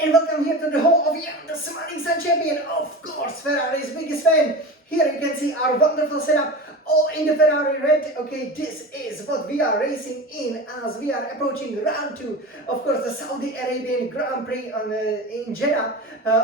And welcome here to the home of Jan, the smiling sun champion, of course, Ferrari's biggest fan. Here you can see our wonderful setup, all in the Ferrari red. Okay, this is what we are racing in as we are approaching round 2. Of course, the Saudi Arabian Grand Prix in Jeddah,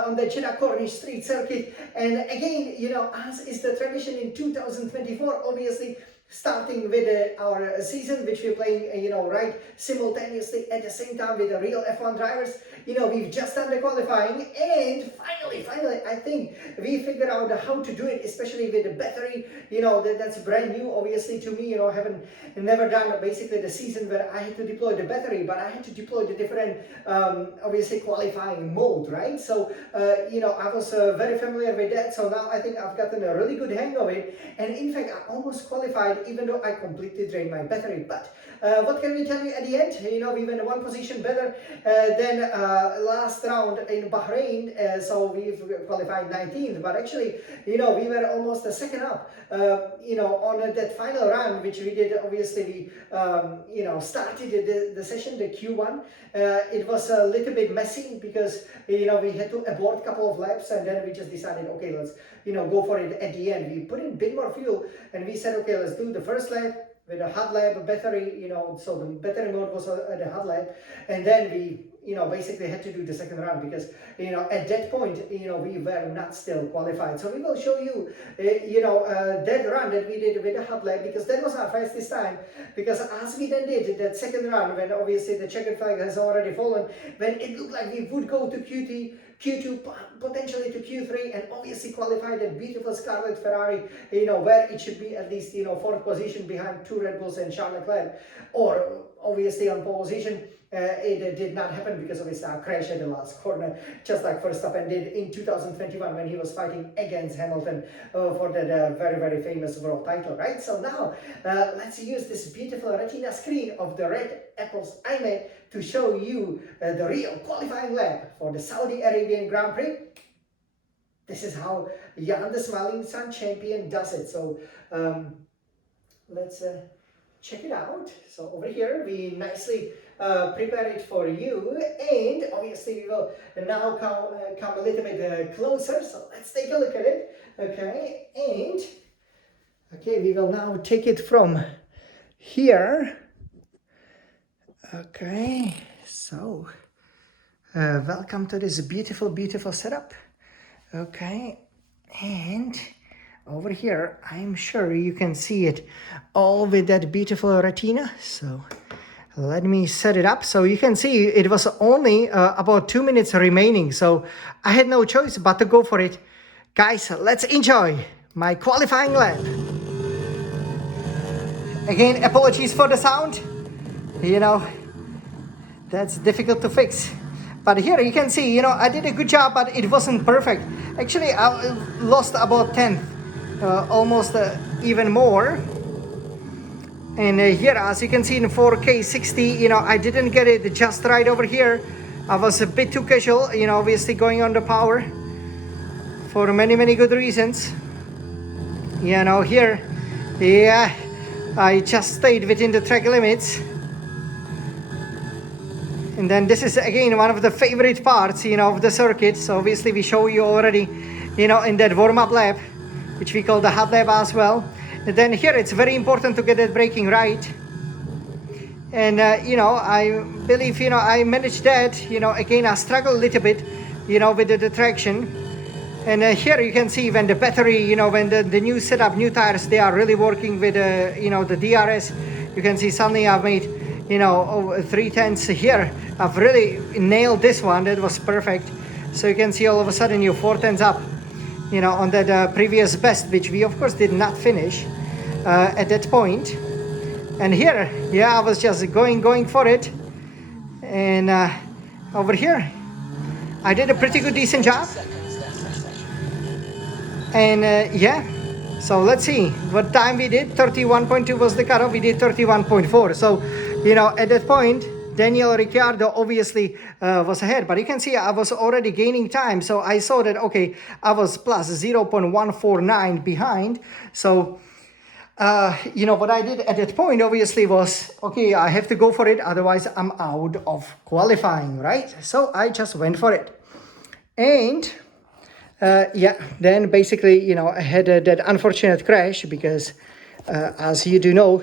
on the Jeddah Corniche Street Circuit. And again, as is the tradition in 2024, obviously, starting with our season, which we're playing, right simultaneously at the same time with the real F1 drivers. We've just done the qualifying, and finally, I think we figured out how to do it, especially with the battery. That's brand new, obviously, to me. Haven't never done basically the season where I had to deploy the battery, but I had to deploy the different, obviously, qualifying mode, right? So, I was very familiar with that. So now I think I've gotten a really good hang of it, and in fact, I almost qualified, even though I completely drained my battery. But what can we tell you at the end? We went one position better than last round in Bahrain, so we've qualified 19th. But actually, we were almost a second up. On that final run, which we did. Obviously, we started the session, the Q1. It was a little bit messy because we had to abort a couple of laps, and then we just decided, okay, let's go for it at the end. We put in a bit more fuel, and we said, okay, let's do the first lap with a hot lap battery, so the battery mode was at a hot lap, and then we basically had to do the second round because at that point we were not still qualified. So we will show you that run that we did with a hot lap, because that was our fastest time. Because as we then did that second run, when obviously the checkered flag has already fallen, when it looked like we would go to Q2, potentially to Q3, and obviously qualify that beautiful Scarlet Ferrari, where it should be at least, fourth position behind 2 Red Bulls and Charles Leclerc, or obviously on pole position. It did not happen because of his crash at the last corner, just like Verstappen did in 2021 when he was fighting against Hamilton for that very, very famous world title, right? So now, let's use this beautiful retina screen of the Red Apple's iMac to show you the real qualifying lap for the Saudi Arabian Grand Prix. This is how Jan, the smiling sun champion, does it. So let's check it out. So over here, we nicely prepare it for you, and obviously we will now come a little bit closer. So let's take a look at it. Okay, and okay, we will now take it from here. Okay, so welcome to this beautiful, beautiful setup. Okay, and over here, I'm sure you can see it all with that beautiful retina. So let me set it up. So you can see it was only about 2 minutes remaining. So I had no choice but to go for it. Guys, let's enjoy my qualifying lap. Again, apologies for the sound. That's difficult to fix. But here you can see, I did a good job, but it wasn't perfect. Actually, I lost about 10th. Almost even more. And here, as you can see in 4K 60, I didn't get it just right over here. I was a bit too casual, obviously going on the power for many, many good reasons. Here, yeah, I just stayed within the track limits. And then this is again one of the favorite parts, of the circuit. So obviously we show you already, in that warm-up lap, which we call the hot lap as well. And then here it's very important to get that braking right. And I believe I managed that. Again, I struggle a little bit with the traction. And here you can see when the battery, when the new setup, new tires, they are really working with the DRS. You can see suddenly I've made 3/10 here. I've really nailed this one. That was perfect. So you can see all of a sudden you're 4/10 up on that previous best, which we of course did not finish at that point. And here, yeah, I was just going for it. And over here, I did a pretty good, decent job. And yeah, so let's see what time we did. 31.2 was the cutoff. We did 31.4. So, at that point, Daniel Ricciardo obviously was ahead, but you can see I was already gaining time. So I saw that, okay, I was plus 0.149 behind. So What I did at that point obviously was, okay, I have to go for it, otherwise I'm out of qualifying, right? So I just went for it. And then basically, I had that unfortunate crash because, as you do know,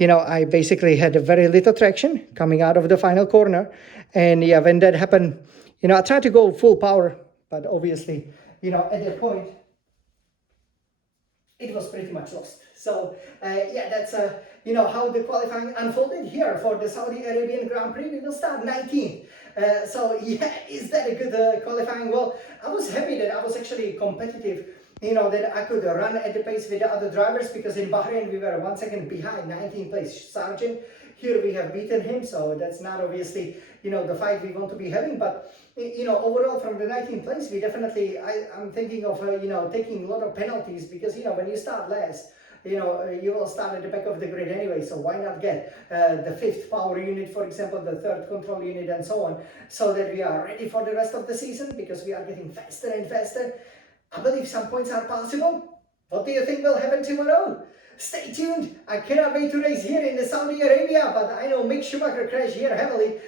I basically had a very little traction coming out of the final corner. And yeah, when that happened, I tried to go full power, but obviously, at that point, it was pretty much lost. So that's how the qualifying unfolded here for the Saudi Arabian Grand Prix. We will start 19th. Is that a good qualifying? Well, I was happy that I was actually competitive. That I could run at the pace with the other drivers, because in Bahrain we were 1 second behind 19th place Sargent. Here we have beaten him, so that's not obviously the fight we want to be having. But overall from the 19th place, we definitely I'm thinking of taking a lot of penalties, because when you start last, you will start at the back of the grid anyway, so why not get the 5th power unit, for example, the 3rd control unit, and so on, so that we are ready for the rest of the season, because we are getting faster and faster. I believe some points are possible. What do you think will happen tomorrow? Stay tuned. I cannot wait to race here in the Saudi Arabia, but I know Mick Schumacher crashed here heavily.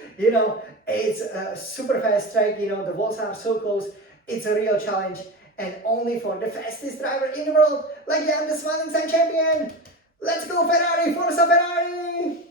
It's a super fast track. The walls are so close. It's a real challenge, and only for the fastest driver in the world, like I am the Smiling Sun champion. Let's go Ferrari, Forza Ferrari!